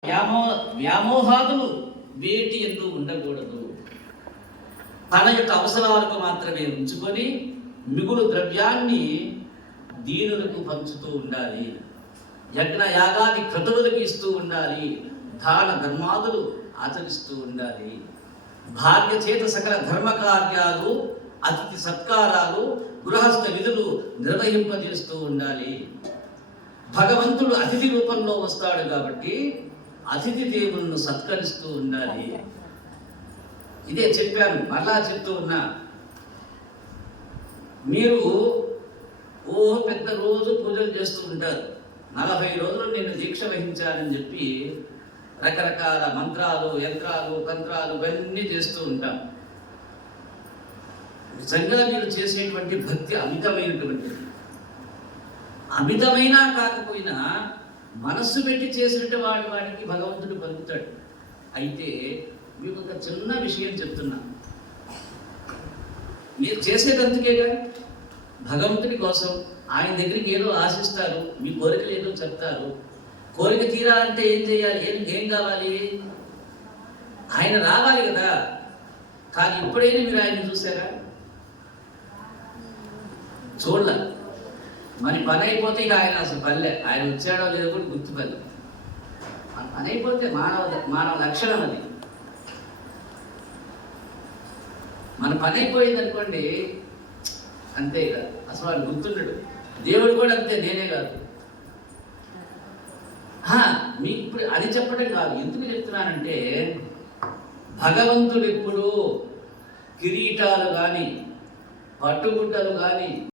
వ్యామోహాదులు వేటి ఎందు ఉండకూడదు. తన యొక్క అవసరాలకు మాత్రమే ఉంచుకొని మిగులు ద్రవ్యాన్ని దీనులకు పంచుతూ ఉండాలి. యజ్ఞ యాగాది క్రతువులకు ఇస్తూ ఉండాలి. దాన ధర్మాదులు ఆచరిస్తూ ఉండాలి. భార్య చేత సకల ధర్మ కార్యాలు, అతిథి సత్కారాలు, గృహస్థ విధులు నిర్వహింపజేస్తూ ఉండాలి. భగవంతుడు అతిథి రూపంలో వస్తాడు కాబట్టి అతిథి దేవులను సత్కరిస్తూ ఉండాలి. ఇదే చెప్పాను, మళ్ళా చెప్తూ ఉన్నా. మీరు పెద్ద రోజు పూజలు చేస్తూ ఉంటారు. 40 రోజులు నేను దీక్ష వహించాలని చెప్పి రకరకాల మంత్రాలు, యంత్రాలు, తంత్రాలు ఇవన్నీ చేస్తూ ఉంటాం. నిజంగా మీరు చేసేటువంటి భక్తి అమితమైనటువంటిది. అమితమైనా కాకపోయినా మనస్సు పెట్టి చేసినట్టు వాడికి భగవంతుడు పలుకుతాడు. అయితే మీకు ఒక చిన్న విషయం చెప్తున్నా. మీరు చేసేటందుకేగా, భగవంతుడి కోసం ఆయన దగ్గరికి ఏదో ఆశిస్తారు, మీ కోరికలు ఏదో చెప్తారు. కోరిక తీరాలంటే ఏం చేయాలి? ఏం కావాలి? ఆయన రావాలి కదా. కానీ ఇప్పుడైనా మీరు ఆయన చూసారా? చూడలే. మరి పని అయిపోతే ఇక ఆయన అసలు పల్లె, ఆయన వచ్చాడో లేదో కూడా గుర్తుపల్లె. పని అయిపోతే మానవ లక్షణం అది. మన పని అయిపోయింది అనుకోండి, అంతే ఇక అసలు వాడు గుర్తుండడు. దేవుడు కూడా అంతే, నేనే కాదు. మీకు ఇప్పుడు అది చెప్పడం కాదు. ఎందుకు చెప్తున్నానంటే, భగవంతుడు ఎప్పుడు కిరీటాలు కానీ, పట్టుగుడ్డలు కానీ,